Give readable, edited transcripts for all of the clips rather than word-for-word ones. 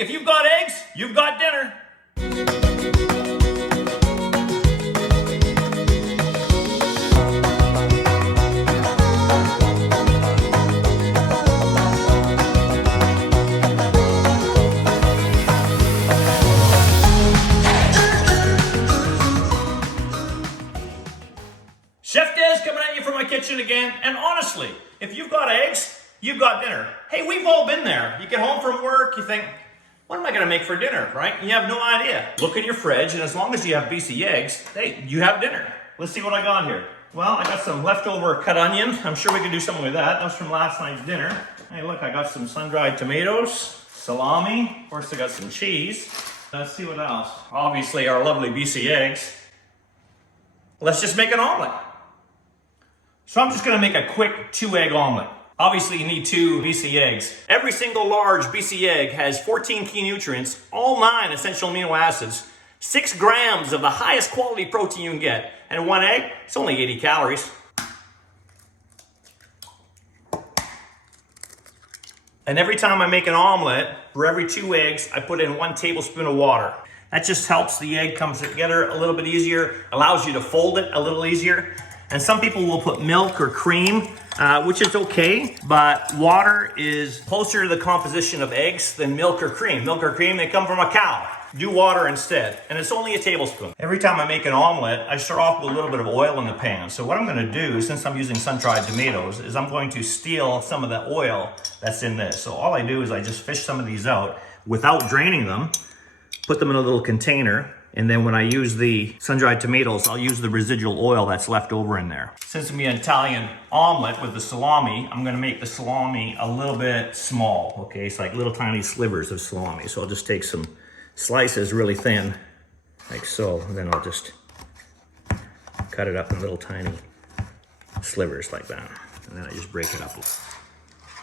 Hey, if you've got eggs, you've got dinner. Chef Des coming at you from my kitchen again, and honestly, if you've got eggs, you've got dinner. Hey, we've all been there. You get home from work, you think, what am I gonna make for dinner, right? You have no idea. Look in your fridge, and as long as you have BC eggs, hey, you have dinner. Let's see what I got here. Well, I got some leftover cut onion. I'm sure we can do something with that. That was from last night's dinner. Hey, look, I got some sun-dried tomatoes, salami, of course I got some cheese. Let's see what else. Obviously, our lovely BC eggs. Let's just make an omelet. So I'm just gonna make a quick 2-egg omelet. Obviously you need 2 BC eggs. Every single large BC egg has 14 key nutrients, all 9 essential amino acids, 6 grams of the highest quality protein you can get, and 1 egg, it's only 80 calories. And every time I make an omelet, for every 2 eggs, I put in 1 tablespoon of water. That just helps the egg come together a little bit easier, allows you to fold it a little easier. And some people will put milk or cream, which is okay, but water is closer to the composition of eggs than milk or cream. Milk or cream, they come from a cow. Do water instead, and it's only a tablespoon. Every time I make an omelet, I start off with a little bit of oil in the pan. So what I'm gonna do, since I'm using sun-dried tomatoes, is I'm going to steal some of the oil that's in this. So all I do is I just fish some of these out without draining them, put them in a little container, and then when I use the sun-dried tomatoes, I'll use the residual oil that's left over in there. Since it's gonna be an Italian omelet with the salami, I'm gonna make the salami a little bit small, okay? It's like little tiny slivers of salami. So I'll just take some slices really thin, like so, and then I'll just cut it up in little tiny slivers like that. And then I just break it up.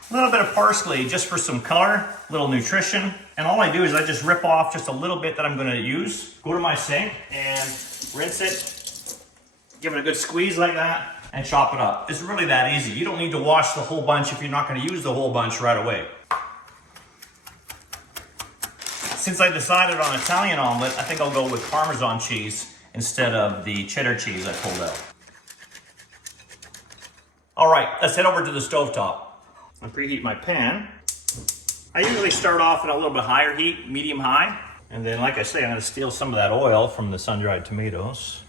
A little bit of parsley just for some color, a little nutrition. And all I do is I just rip off just a little bit that I'm gonna use, go to my sink and rinse it, give it a good squeeze like that, and chop it up. It's really that easy. You don't need to wash the whole bunch if you're not gonna use the whole bunch right away. Since I decided on Italian omelet, I think I'll go with Parmesan cheese instead of the cheddar cheese I pulled out. All right, let's head over to the stovetop. I preheat my pan. I usually start off at a little bit higher heat, medium high. And then, like I say, I'm gonna steal some of that oil from the sun-dried tomatoes.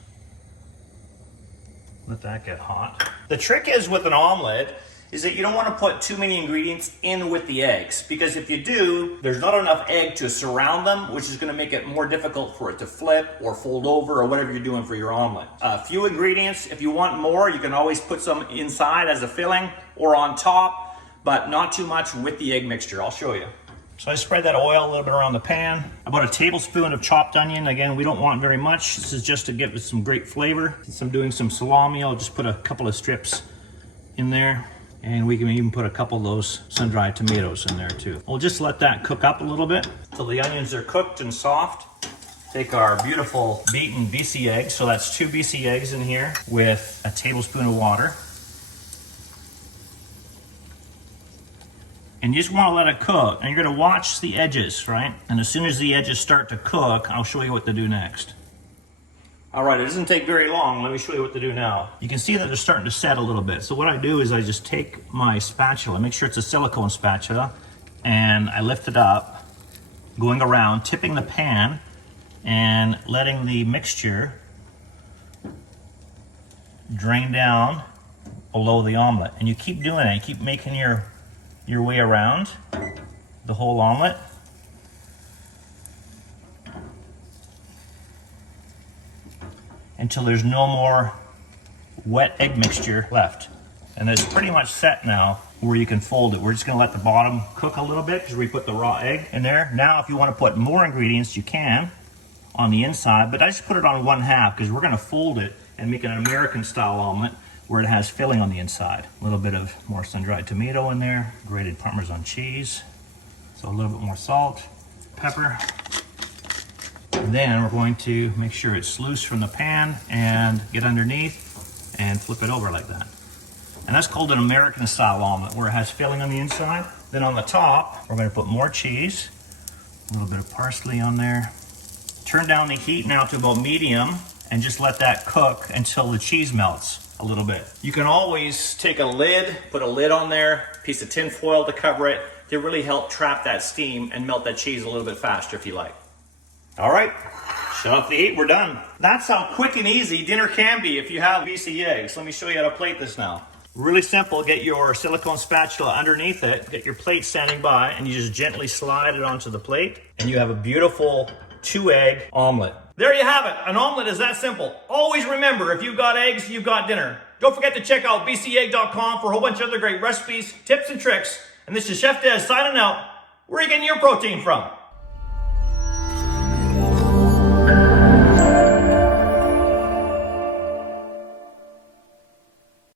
Let that get hot. The trick is with an omelet is that you don't wanna put too many ingredients in with the eggs, because if you do, there's not enough egg to surround them, which is gonna make it more difficult for it to flip or fold over or whatever you're doing for your omelet. A few ingredients, if you want more, you can always put some inside as a filling or on top, but not too much with the egg mixture. I'll show you. So I spread that oil a little bit around the pan. About a tablespoon of chopped onion. Again, we don't want very much. This is just to give it some great flavor. Since I'm doing some salami, I'll just put a couple of strips in there. And we can even put a couple of those sun-dried tomatoes in there too. We'll just let that cook up a little bit till the onions are cooked and soft. Take our beautiful beaten BC eggs. So that's 2 BC eggs in here with a tablespoon of water. And you just want to let it cook. And you're going to watch the edges, right? And as soon as the edges start to cook, I'll show you what to do next. All right, it doesn't take very long. Let me show you what to do now. You can see that they're starting to set a little bit. So what I do is I just take my spatula, make sure it's a silicone spatula, and I lift it up, going around, tipping the pan, and letting the mixture drain down below the omelet. And you keep doing it. You keep making your way around the whole omelet. Until there's no more wet egg mixture left. And it's pretty much set now where you can fold it. We're just gonna let the bottom cook a little bit because we put the raw egg in there. Now, if you wanna put more ingredients, you can on the inside, but I just put it on 1/2 because we're gonna fold it and make an American style omelet where it has filling on the inside. A little bit of more sun-dried tomato in there, grated Parmesan cheese. So a little bit more salt, pepper. And then we're going to make sure it's loose from the pan and get underneath and flip it over like that. And that's called an American style omelet, where it has filling on the inside. Then on the top, we're gonna put more cheese, A little bit of parsley on there. Turn down the heat now to about medium and just let that cook until the cheese melts a little bit. You can always take a lid, put a lid on there, piece of tin foil to cover it to really help trap that steam and melt that cheese a little bit faster if you like. All right, shut off the heat, we're done. That's how quick and easy dinner can be if you have BC eggs. Let me show you how to plate this now. Really simple, get your silicone spatula underneath it, get your plate standing by, and you just gently slide it onto the plate, and you have a beautiful 2-egg omelet. There you have it, an omelet is that simple. Always remember, if you've got eggs, you've got dinner. Don't forget to check out bcegg.com for a whole bunch of other great recipes, tips, and tricks. And this is Chef Des signing out. Where are you getting your protein from?